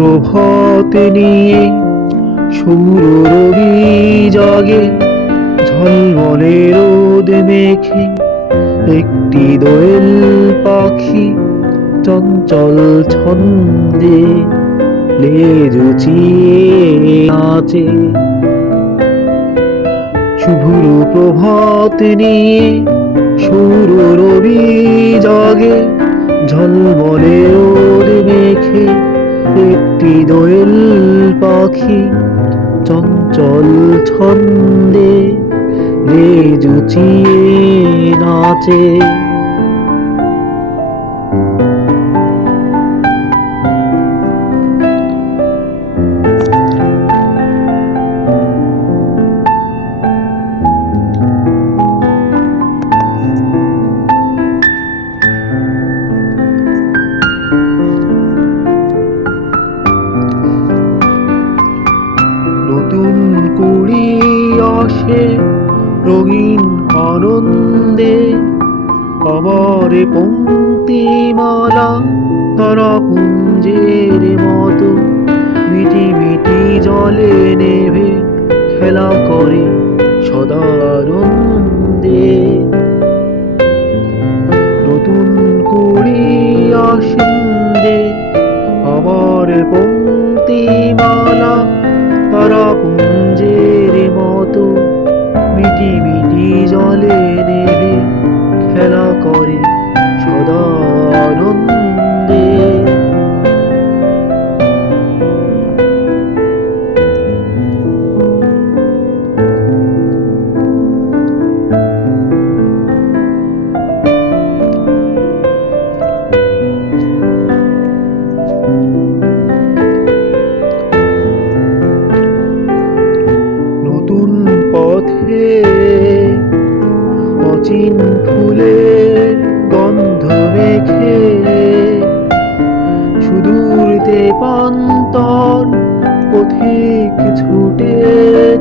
প্রভাতে নিয়ে সৌর রবি জাগে, ঝলমলে রোদ মেখে একটি দোয়েল পাখি চঞ্চল ছন্দে লেজ উঁচিয়ে নাচে। শুভ্র প্রভাত নিয়ে সৌর রবি জাগে, ঝলমলে রোদ মেখে একটি দোয়েল পাখি চঞ্চল ছন্দে লেজ উঁচিয়ে নাচে। নতুন কুড়ি আসে রঙিন আনন্দে, আবার পংক্তিমালা তারা পুঞ্জের মতো মিটি মিটি জলে নেভে খেলা করে সদা আনন্দে। নতুন কুড়ি আসে আবার পংক্তিমালা তারা পুঞ্জের মতো মিটি মিটি জলে নেভে খেলা করে সদা আনন্দে। নতুন পথে অচিন ফুলের গন্ধ মেখে সুদূর তেপান্তর পথিক ছুটে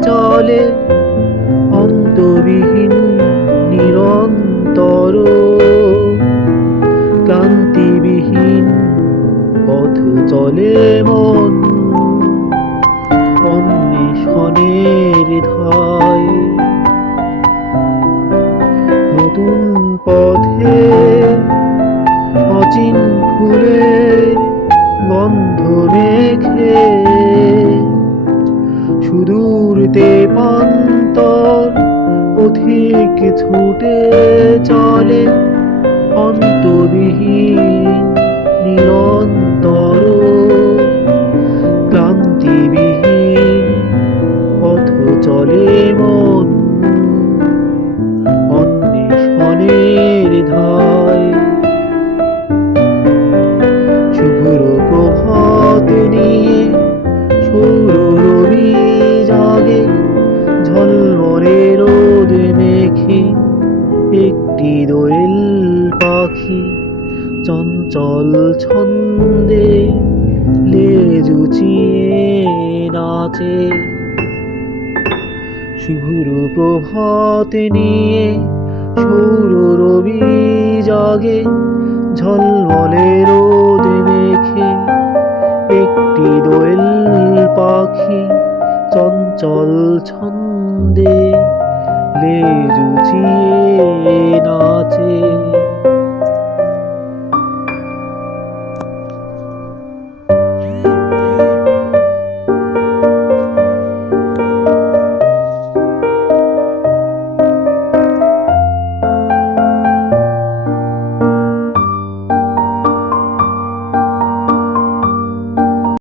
চলে, অন্তবিহীন নিরন্তর ক্লান্তিবিহীন পথ চলে মন অন্বেষণের ধায়। নতুন পথে অচিন ফুলের গন্ধ মেখে সুদূর তেপান্তর পথিক ছুটে চলে, অন্তবিহীন নিরন্তর ক্লান্তিবিহীন পথ চলে মন অন্বেষণের ধায়। শুভ্র প্রভাত নিয়ে সৌর রবি জাগে, ঝলমলে রোদ মেখে একটি দোয়েল পাখি চঞ্চল ছন্দে লেজ উঁচিয়ে নাচে। শুভ্র প্রভাত নিয়ে সৌর রবি জাগে, ঝলমলে রোদ মেখে একটি দোয়েল পাখি চঞ্চল ছন্দে লেজ উঁচিয়ে নাচে।